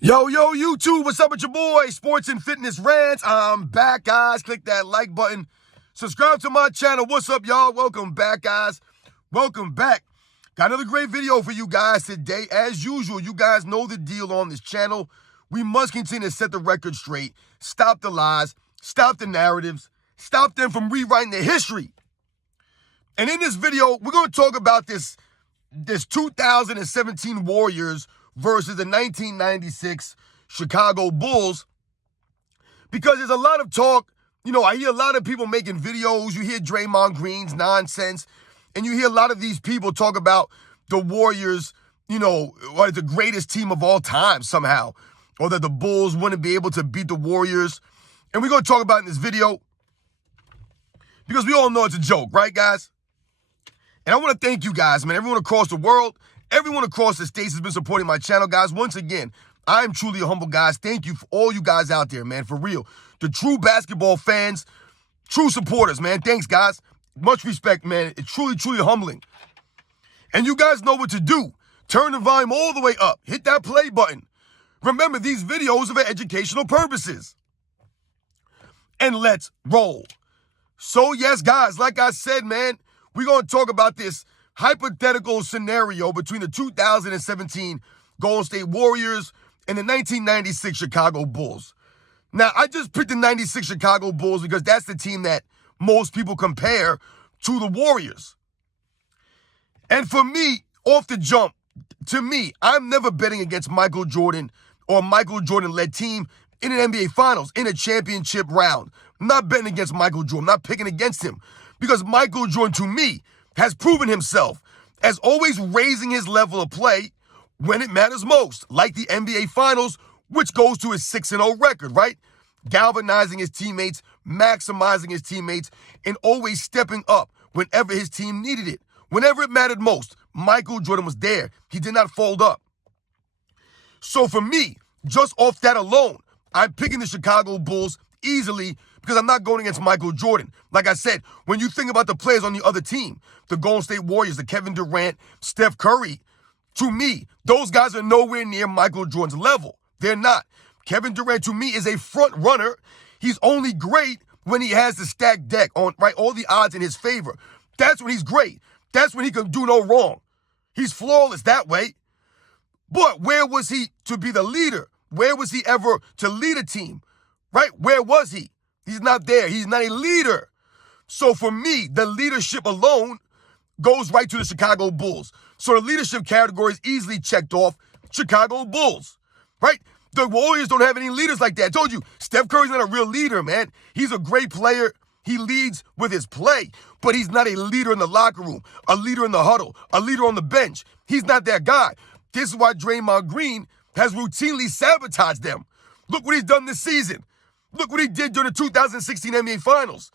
Yo, YouTube, what's up with your boy? Sports and Fitness Rants. I'm back, guys. Click that like button. Subscribe to my channel. What's up, y'all? Welcome back, guys. Welcome back. Got another great video for you guys today. As usual, you guys know the deal on this channel. We must continue to set the record straight. Stop the lies. Stop the narratives. Stop them from rewriting their history. And in this video, we're going to talk about this 2017 Warriors versus the 1996 Chicago Bulls, because there's a lot of talk. I hear a lot of people making videos. You hear Draymond Green's nonsense, and you hear a lot of these people talk about the Warriors, are the greatest team of all time somehow, or that the Bulls wouldn't be able to beat the Warriors. And we're going to talk about it in this video because we all know it's a joke, right, guys? And I want to thank you guys, man. Everyone across the world, everyone across the states has been supporting my channel, guys. Once again, I am truly a humble, guys. Thank you for all you guys out there, man, for real. The true basketball fans, true supporters, man. Thanks, guys. Much respect, man. It's truly, truly humbling. And you guys know what to do. Turn the volume all the way up. Hit that play button. Remember, these videos are for educational purposes. And let's roll. So, yes, guys, like I said, man, we're going to talk about this hypothetical scenario between the 2017 Golden State Warriors and the 1996 Chicago Bulls. Now, I just picked the 96 Chicago Bulls because that's the team that most people compare to the Warriors. And for me, off the jump, to me, I'm never betting against Michael Jordan or Michael Jordan-led team in an NBA Finals, in a championship round. I'm not betting against Michael Jordan. I'm not picking against him. Because Michael Jordan, to me, has proven himself as always raising his level of play when it matters most, like the NBA Finals, which goes to his 6-0 record, right? Galvanizing his teammates, maximizing his teammates, and always stepping up whenever his team needed it. Whenever it mattered most, Michael Jordan was there. He did not fold up. So for me, just off that alone, I'm picking the Chicago Bulls easily because I'm not going against Michael Jordan. Like I said, when you think about the players on the other team, the Golden State Warriors, the Kevin Durant, Steph Curry, to me, those guys are nowhere near Michael Jordan's level. They're not. Kevin Durant, to me, is a front runner. He's only great when he has the stacked deck on, right? All the odds in his favor. That's when he's great. That's when he can do no wrong. He's flawless that way. But where was he to be the leader? Where was he ever to lead a team? Right? Where was he? He's not there. He's not a leader. So for me, the leadership alone goes right to the Chicago Bulls. So the leadership category is easily checked off Chicago Bulls, right? The Warriors don't have any leaders like that. I told you, Steph Curry's not a real leader, man. He's a great player. He leads with his play, but he's not a leader in the locker room, a leader in the huddle, a leader on the bench. He's not that guy. This is why Draymond Green has routinely sabotaged them. Look what he's done this season. Look what he did during the 2016 NBA Finals,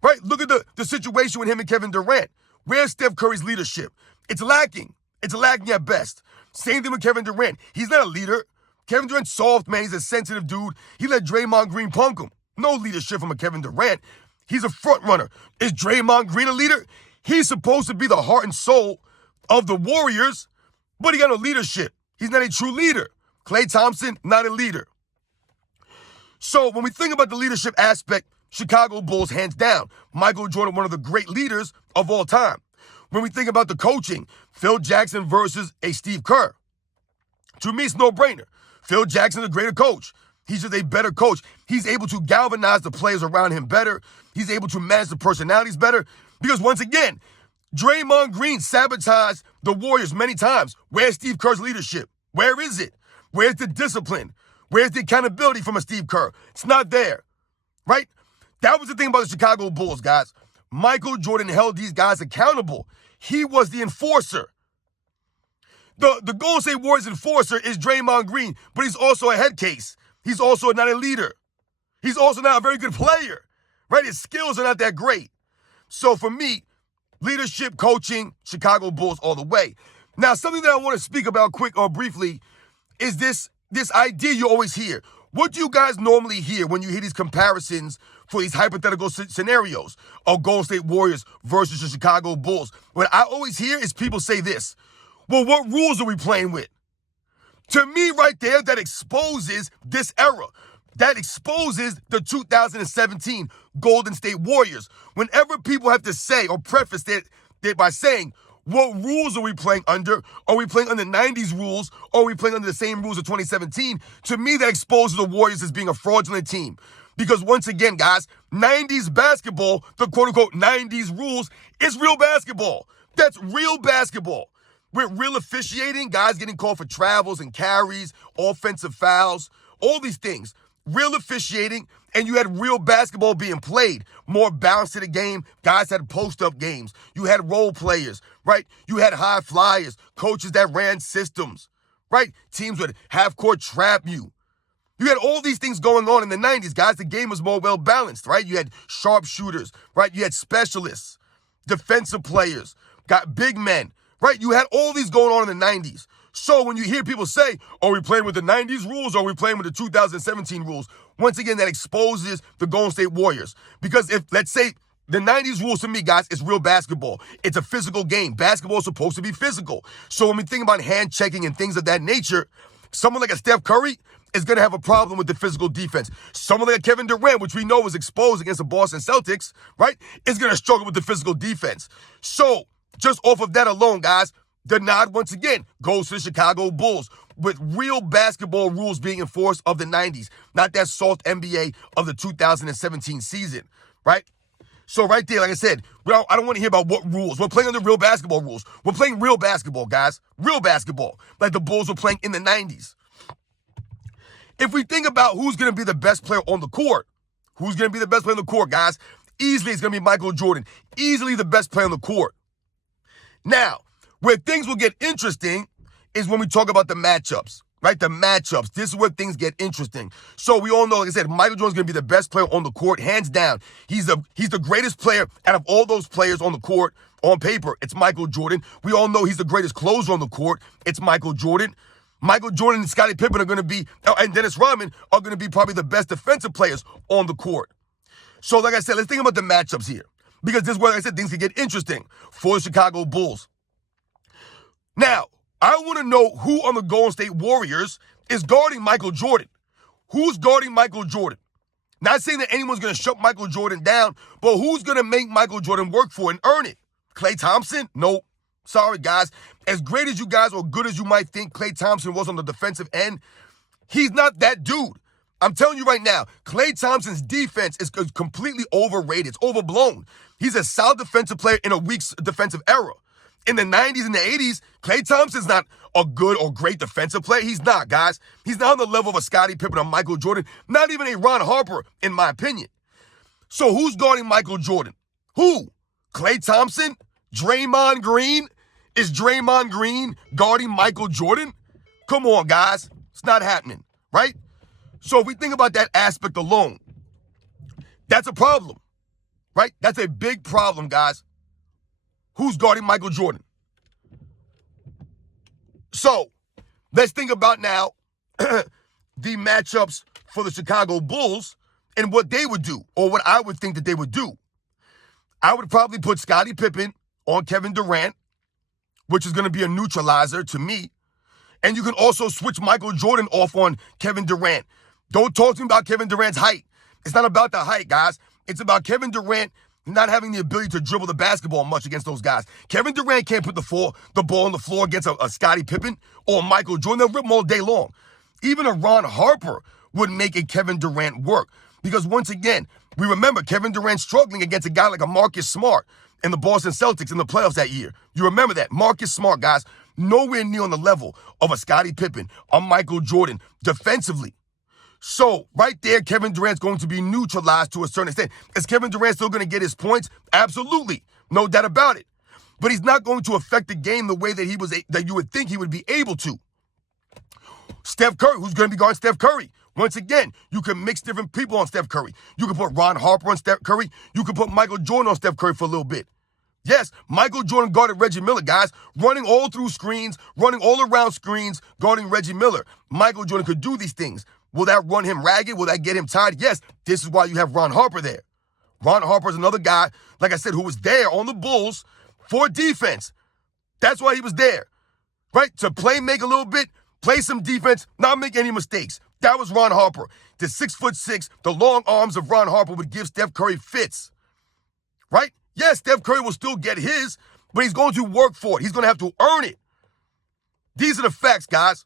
right? Look at the situation with him and Kevin Durant. Where's Steph Curry's leadership? It's lacking. It's lacking at best. Same thing with Kevin Durant. He's not a leader. Kevin Durant's soft, man. He's a sensitive dude. He let Draymond Green punk him. No leadership from a Kevin Durant. He's a front runner. Is Draymond Green a leader? He's supposed to be the heart and soul of the Warriors, but he got no leadership. He's not a true leader. Klay Thompson, not a leader. So when we think about the leadership aspect, Chicago Bulls, hands down. Michael Jordan, one of the great leaders of all time. When we think about the coaching, Phil Jackson versus a Steve Kerr. To me, it's no-brainer. Phil Jackson's a greater coach. He's just a better coach. He's able to galvanize the players around him better. He's able to manage the personalities better. Because once again, Draymond Green sabotaged the Warriors many times. Where's Steve Kerr's leadership? Where is it? Where's the discipline? Where's the accountability from a Steve Kerr? It's not there, right? That was the thing about the Chicago Bulls, guys. Michael Jordan held these guys accountable. He was the enforcer. The Golden State Warriors enforcer is Draymond Green, but he's also a head case. He's also not a leader. He's also not a very good player, right? His skills are not that great. So for me, leadership, coaching, Chicago Bulls all the way. Now, something that I want to speak about quick or briefly is this idea you always hear. What do you guys normally hear when you hear these comparisons for these hypothetical scenarios of Golden State Warriors versus the Chicago Bulls? What I always hear is people say this: well, what rules are we playing with? To me, right there, that exposes this era. That exposes the 2017 Golden State Warriors. Whenever people have to say or preface it by saying, what rules are we playing under? Are we playing under 90s rules? Or are we playing under the same rules of 2017? To me, that exposes the Warriors as being a fraudulent team. Because once again, guys, 90s basketball, the quote-unquote 90s rules, is real basketball. That's real basketball. With real officiating, guys getting called for travels and carries, offensive fouls, all these things. Real officiating, and you had real basketball being played. More balance to the game. Guys had post-up games. You had role players, right? You had high flyers, coaches that ran systems, right? Teams would half-court trap you. You had all these things going on in the 90s, guys. The game was more well-balanced, right? You had sharpshooters, right? You had specialists, defensive players, got big men, right? You had all these going on in the 90s. So when you hear people say, are we playing with the 90s rules or are we playing with the 2017 rules? Once again, that exposes the Golden State Warriors. Because if, let's say, the 90s rules to me, guys, is real basketball. It's a physical game. Basketball is supposed to be physical. So when we think about hand checking and things of that nature, someone like a Steph Curry is going to have a problem with the physical defense. Someone like a Kevin Durant, which we know was exposed against the Boston Celtics, right, is going to struggle with the physical defense. So just off of that alone, guys, the nod, once again, goes to the Chicago Bulls with real basketball rules being enforced of the 90s, not that soft NBA of the 2017 season, right? So right there, like I said, I don't want to hear about what rules. We're playing under real basketball rules. We're playing real basketball, guys. Real basketball, like the Bulls were playing in the 90s. If we think about who's going to be the best player on the court, guys, easily it's going to be Michael Jordan. Easily the best player on the court. Now, where things will get interesting is when we talk about the matchups, right? The matchups. This is where things get interesting. So we all know, like I said, Michael Jordan's going to be the best player on the court, hands down. He's the greatest player out of all those players on the court. On paper, it's Michael Jordan. We all know he's the greatest closer on the court. It's Michael Jordan. Michael Jordan and Scottie Pippen are going to be, and Dennis Rodman are going to be probably the best defensive players on the court. So like I said, let's think about the matchups here. Because this is where, like I said, things can get interesting for the Chicago Bulls. Now, I want to know who on the Golden State Warriors is guarding Michael Jordan. Who's guarding Michael Jordan? Not saying that anyone's going to shut Michael Jordan down, but who's going to make Michael Jordan work for it and earn it? Klay Thompson? Nope. Sorry, guys. As great as you guys or good as you might think Klay Thompson was on the defensive end, he's not that dude. I'm telling you right now, Klay Thompson's defense is completely overrated. It's overblown. He's a solid defensive player in a weak defensive era. In the 90s and the 80s, Klay Thompson's not a good or great defensive player. He's not, guys. He's not on the level of a Scottie Pippen or Michael Jordan, not even a Ron Harper, in my opinion. So who's guarding Michael Jordan? Who? Klay Thompson? Draymond Green? Is Draymond Green guarding Michael Jordan? Come on, guys. It's not happening, right? So if we think about that aspect alone, that's a problem, right? That's a big problem, guys. Who's guarding Michael Jordan? So let's think about now the matchups for the Chicago Bulls and what they would do, or what I would think that they would do. I would probably put Scottie Pippen on Kevin Durant, which is going to be a neutralizer to me. And you can also switch Michael Jordan off on Kevin Durant. Don't talk to me about Kevin Durant's height. It's not about the height, guys. It's about Kevin Durant not having the ability to dribble the basketball much against those guys. Kevin Durant can't put the ball on the floor against a Scottie Pippen or Michael Jordan. They'll rip him all day long. Even a Ron Harper would make a Kevin Durant work. Because once again, we remember Kevin Durant struggling against a guy like a Marcus Smart in the Boston Celtics in the playoffs that year. You remember that. Marcus Smart, guys, nowhere near on the level of a Scottie Pippen, a Michael Jordan defensively. So right there, Kevin Durant's going to be neutralized to a certain extent. Is Kevin Durant still going to get his points? Absolutely. No doubt about it. But he's not going to affect the game the way that you would think he would be able to. Steph Curry, who's going to be guarding Steph Curry? Once again, you can mix different people on Steph Curry. You can put Ron Harper on Steph Curry. You can put Michael Jordan on Steph Curry for a little bit. Yes, Michael Jordan guarded Reggie Miller, guys, running all through screens, running all around screens, guarding Reggie Miller. Michael Jordan could do these things. Will that run him ragged? Will that get him tired? Yes, this is why you have Ron Harper there. Ron Harper is another guy, like I said, who was there on the Bulls for defense. That's why he was there, right? To play, make a little bit, Play some defense, not make any mistakes. That was Ron Harper. The 6'6", the long arms of Ron Harper would give Steph Curry fits. Right? Yes, Steph Curry will still get his, but he's going to work for it. He's going to have to earn it. These are the facts, guys.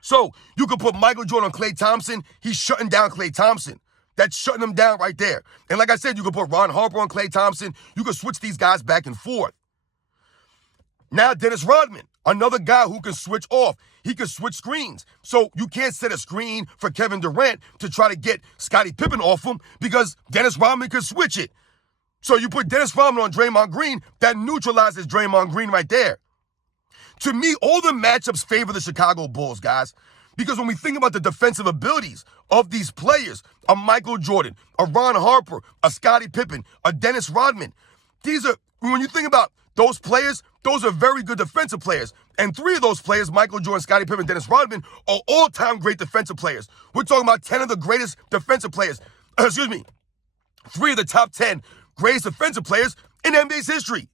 So you can put Michael Jordan on Klay Thompson. He's shutting down Klay Thompson. That's shutting him down right there. And like I said, you can put Ron Harper on Klay Thompson. You can switch these guys back and forth. Now, Dennis Rodman, another guy who can switch off. He can switch screens. So you can't set a screen for Kevin Durant to try to get Scottie Pippen off him because Dennis Rodman can switch it. So you put Dennis Rodman on Draymond Green, that neutralizes Draymond Green right there. To me, all the matchups favor the Chicago Bulls, guys. Because when we think about the defensive abilities of these players, a Michael Jordan, a Ron Harper, a Scottie Pippen, a Dennis Rodman, when you think about those players, those are very good defensive players. And three of those players, Michael Jordan, Scottie Pippen, Dennis Rodman, are all-time great defensive players. We're talking about 10 of the greatest defensive players. Three of the top 10 greatest defensive players in NBA's history.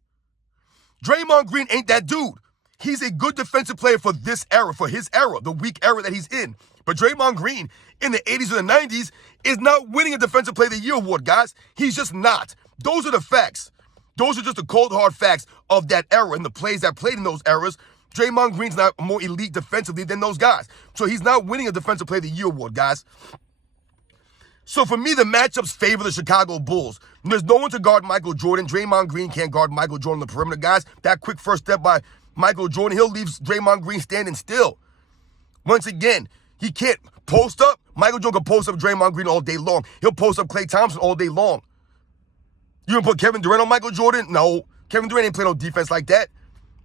Draymond Green ain't that dude. He's a good defensive player for this era, for his era, the weak era that he's in. But Draymond Green in the 80s or the 90s is not winning a Defensive Player of the Year award, guys. He's just not. Those are the facts. Those are just the cold, hard facts of that era and the plays that played in those eras. Draymond Green's not more elite defensively than those guys. So he's not winning a Defensive Player of the Year award, guys. So for me, the matchups favor the Chicago Bulls. There's no one to guard Michael Jordan. Draymond Green can't guard Michael Jordan on the perimeter, guys. That quick first step by Michael Jordan, he'll leave Draymond Green standing still. Once again, he can't post up. Michael Jordan can post up Draymond Green all day long. He'll post up Klay Thompson all day long. You gonna put Kevin Durant on Michael Jordan? No. Kevin Durant ain't playing no defense like that.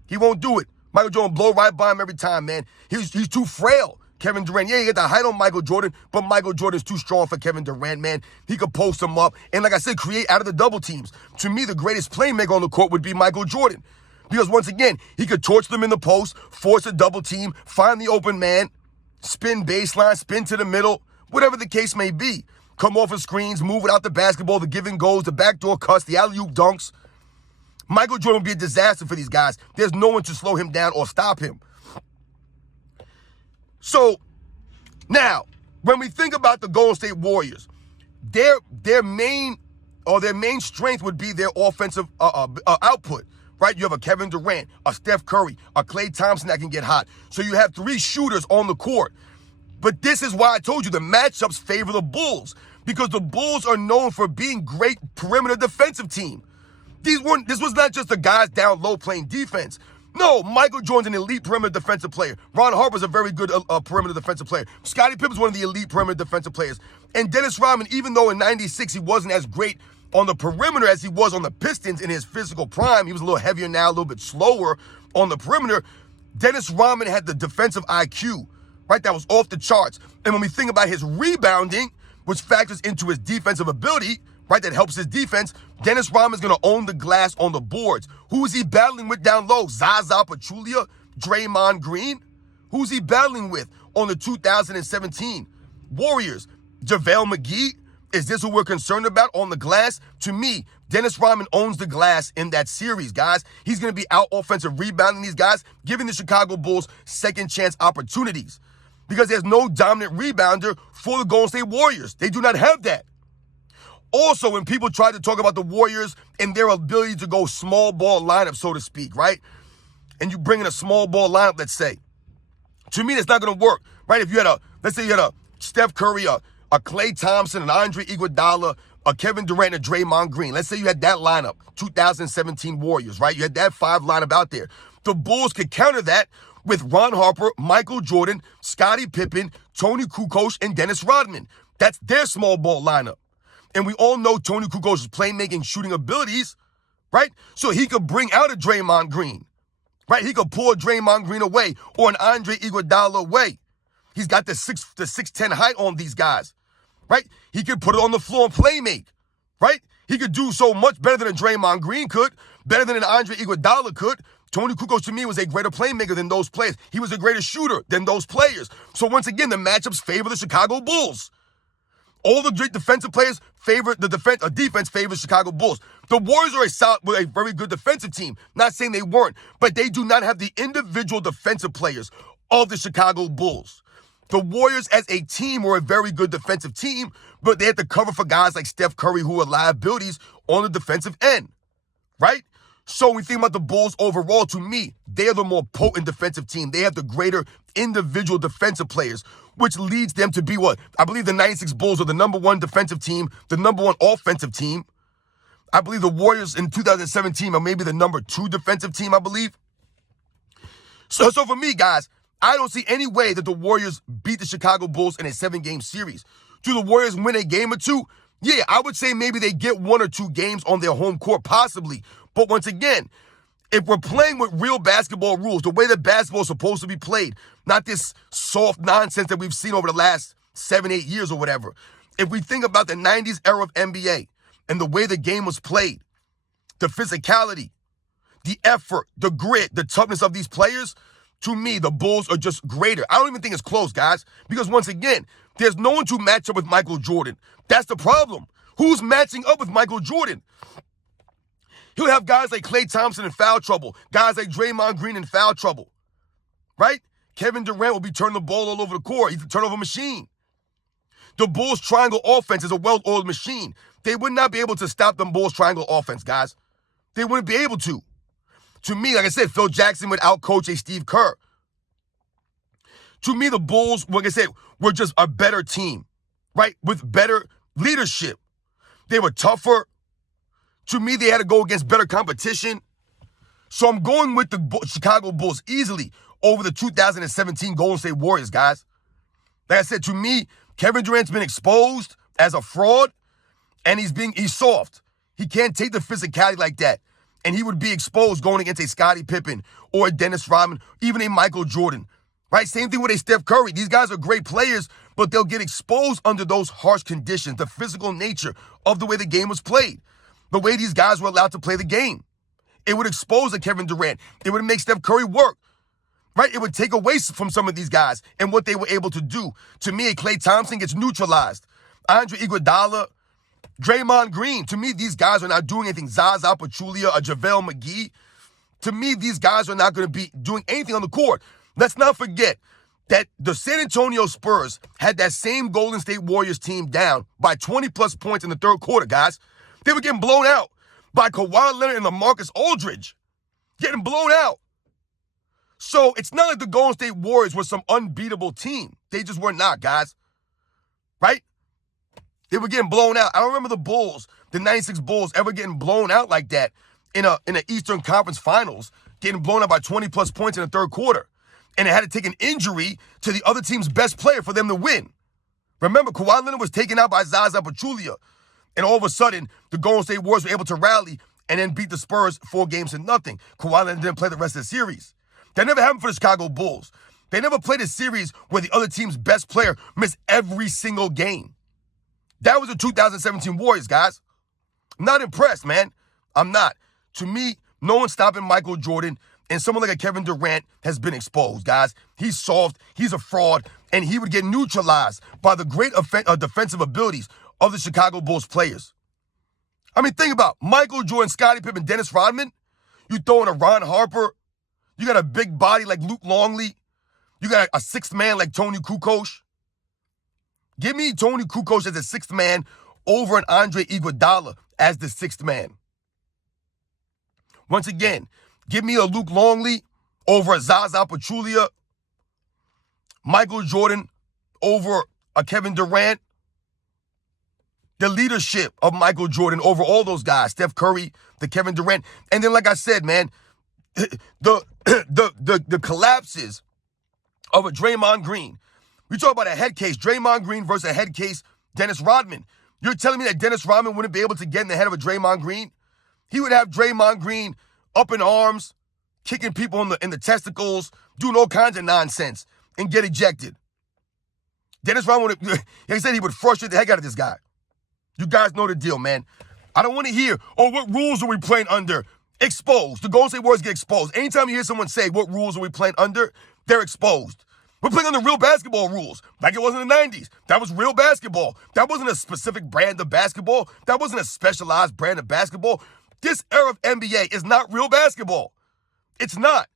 He won't do it. Michael Jordan blow right by him every time, man. He's too frail. Kevin Durant, yeah, he got the height on Michael Jordan, but Michael Jordan's too strong for Kevin Durant, man. He could post him up. And like I said, create out of the double teams. To me, the greatest playmaker on the court would be Michael Jordan. Because once again, he could torch them in the post, force a double team, find the open man, spin baseline, spin to the middle, whatever the case may be. Come off of screens, move without the basketball, the give and goes, the backdoor cuts, the alley-oop dunks. Michael Jordan would be a disaster for these guys. There's no one to slow him down or stop him. So, now, when we think about the Golden State Warriors, their main strength would be their offensive output. Right? You have a Kevin Durant, a Steph Curry, a Klay Thompson that can get hot. So you have three shooters on the court. But this is why I told you the matchups favor the Bulls. Because the Bulls are known for being great perimeter defensive team. This was not just the guys down low playing defense. No, Michael Jordan's an elite perimeter defensive player. Ron Harper's a very good perimeter defensive player. Scottie Pippen's one of the elite perimeter defensive players. And Dennis Rodman, even though in 96 he wasn't as great on the perimeter as he was on the Pistons in his physical prime, he was a little heavier now, a little bit slower on the perimeter. Dennis Rodman had the defensive IQ, right? That was off the charts. And when we think about his rebounding, which factors into his defensive ability, right, that helps his defense, Dennis Rodman's going to own the glass on the boards. Who is he battling with down low? Zaza Pachulia? Draymond Green? Who's he battling with on the 2017 Warriors? JaVale McGee? Is this who we're concerned about on the glass? To me, Dennis Rodman owns the glass in that series, guys. He's going to be out offensive rebounding these guys, giving the Chicago Bulls second chance opportunities. Because there's no dominant rebounder for the Golden State Warriors. They do not have that. Also, when people try to talk about the Warriors and their ability to go small ball lineup, so to speak, right? And you bring in a small ball lineup, let's say. To me, that's not going to work, right? If you had let's say you had a Steph Curry, a Klay Thompson, an Andre Iguodala, a Kevin Durant, and a Draymond Green. Let's say you had that lineup, 2017 Warriors, right? You had that five lineup out there. The Bulls could counter that with Ron Harper, Michael Jordan, Scottie Pippen, Tony Kukoc, and Dennis Rodman. That's their small ball lineup. And we all know Tony Kukoc's playmaking, shooting abilities, right? So he could bring out a Draymond Green, right? He could pull a Draymond Green away or an Andre Iguodala away. He's got the 6'10" height on these guys, right? He could put it on the floor and play make, right? He could do so much better than a Draymond Green could, better than an Andre Iguodala could. Tony Kukoc, to me, was a greater playmaker than those players. He was a greater shooter than those players. So once again, the matchups favor the Chicago Bulls. All the great defensive players favor the defense. Defense favors Chicago Bulls. The Warriors are a very good defensive team. Not saying they weren't, but they do not have the individual defensive players of the Chicago Bulls. The Warriors as a team were a very good defensive team, but they had to cover for guys like Steph Curry who are liabilities on the defensive end, right? So when we think about the Bulls overall, to me, they are the more potent defensive team. They have the greater individual defensive players, which leads them to be what? I believe the 96 Bulls are the number one defensive team, the number one offensive team. I believe the Warriors in 2017 are maybe the number two defensive team, I believe. So for me, guys, I don't see any way that the Warriors beat the Chicago Bulls in a 7-game series. Do the Warriors win a game or two? Yeah, I would say maybe they get 1 or 2 games on their home court, possibly. But once again, if we're playing with real basketball rules, the way that basketball is supposed to be played, not this soft nonsense that we've seen over the last 7, 8 years or whatever. If we think about the 90s era of NBA and the way the game was played, the physicality, the effort, the grit, the toughness of these players, to me, the Bulls are just greater. I don't even think it's close, guys, because once again, there's no one to match up with Michael Jordan. That's the problem. Who's matching up with Michael Jordan? He'll have guys like Klay Thompson in foul trouble, guys like Draymond Green in foul trouble, right? Kevin Durant will be turning the ball all over the court. He's a turnover machine. The Bulls' triangle offense is a well-oiled machine. They would not be able to stop the Bulls' triangle offense, guys. They wouldn't be able to. To me, like I said, Phil Jackson would outcoach a Steve Kerr. To me, the Bulls, like I said, were just a better team, right? With better leadership. They were tougher. To me, they had to go against better competition. So I'm going with the Chicago Bulls easily over the 2017 Golden State Warriors, guys. Like I said, to me, Kevin Durant's been exposed as a fraud, and he's soft. He can't take the physicality like that. And he would be exposed going against a Scottie Pippen or a Dennis Rodman, even a Michael Jordan, right? Same thing with a Steph Curry. These guys are great players, but they'll get exposed under those harsh conditions, the physical nature of the way the game was played, the way these guys were allowed to play the game. It would expose a Kevin Durant. It would make Steph Curry work, right? It would take away from some of these guys and what they were able to do. To me, a Klay Thompson gets neutralized. Andre Iguodala, Draymond Green. To me, these guys are not doing anything. Zaza Pachulia, a JaVale McGee. To me, these guys are not going to be doing anything on the court. Let's not forget that the San Antonio Spurs had that same Golden State Warriors team down by 20-plus points in the third quarter, guys. They were getting blown out by Kawhi Leonard and LaMarcus Aldridge. Getting blown out. So it's not like the Golden State Warriors were some unbeatable team. They just were not, guys. Right? They were getting blown out. I don't remember the Bulls, the 96 Bulls, ever getting blown out like that in an Eastern Conference Finals, getting blown out by 20-plus points in the third quarter. And it had to take an injury to the other team's best player for them to win. Remember, Kawhi Leonard was taken out by Zaza Pachulia. And all of a sudden, the Golden State Warriors were able to rally and then beat the Spurs 4-0. Kawhi Leonard didn't play the rest of the series. That never happened for the Chicago Bulls. They never played a series where the other team's best player missed every single game. That was the 2017 Warriors, guys. I'm not impressed, man. I'm not. To me, no one's stopping Michael Jordan, and someone like a Kevin Durant has been exposed, guys. He's soft, he's a fraud, and he would get neutralized by the great defensive abilities of the Chicago Bulls players. I mean, think about Michael Jordan, Scottie Pippen, Dennis Rodman. You throw in a Ron Harper. You got a big body like Luke Longley. You got a sixth man like Tony Kukoc. Give me Tony Kukoc as the sixth man over an Andre Iguodala as the sixth man. Once again, give me a Luke Longley over a Zaza Pachulia. Michael Jordan over a Kevin Durant. The leadership of Michael Jordan over all those guys, Steph Curry, the Kevin Durant. And then, like I said, man, the collapses of a Draymond Green. We talk about a head case, Draymond Green versus a head case, Dennis Rodman. You're telling me that Dennis Rodman wouldn't be able to get in the head of a Draymond Green? He would have Draymond Green up in arms, kicking people in the testicles, doing all kinds of nonsense, and get ejected. Dennis Rodman would, like I said, he would frustrate the heck out of this guy. You guys know the deal, man. I don't want to hear, oh, what rules are we playing under? Exposed. The Golden State Warriors get exposed. Anytime you hear someone say, what rules are we playing under? They're exposed. We're playing under real basketball rules, like it was in the 90s. That was real basketball. That wasn't a specific brand of basketball. That wasn't a specialized brand of basketball. This era of NBA is not real basketball. It's not.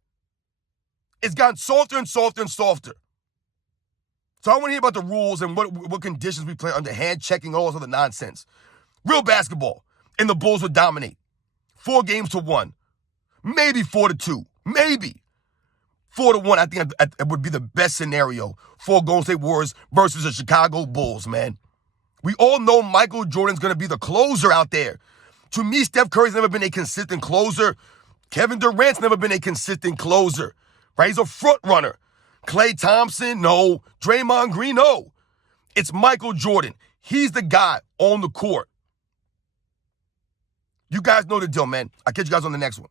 It's gotten softer and softer and softer. So I want to hear about the rules and what conditions we play under, hand checking, all this other nonsense. Real basketball, and the Bulls would dominate. 4-1. Maybe 4-2. Maybe. 4-1, I think it would be the best scenario for Golden State Warriors versus the Chicago Bulls, man. We all know Michael Jordan's going to be the closer out there. To me, Steph Curry's never been a consistent closer. Kevin Durant's never been a consistent closer, right? He's a front runner. Klay Thompson, no. Draymond Green, no. It's Michael Jordan. He's the guy on the court. You guys know the deal, man. I'll catch you guys on the next one.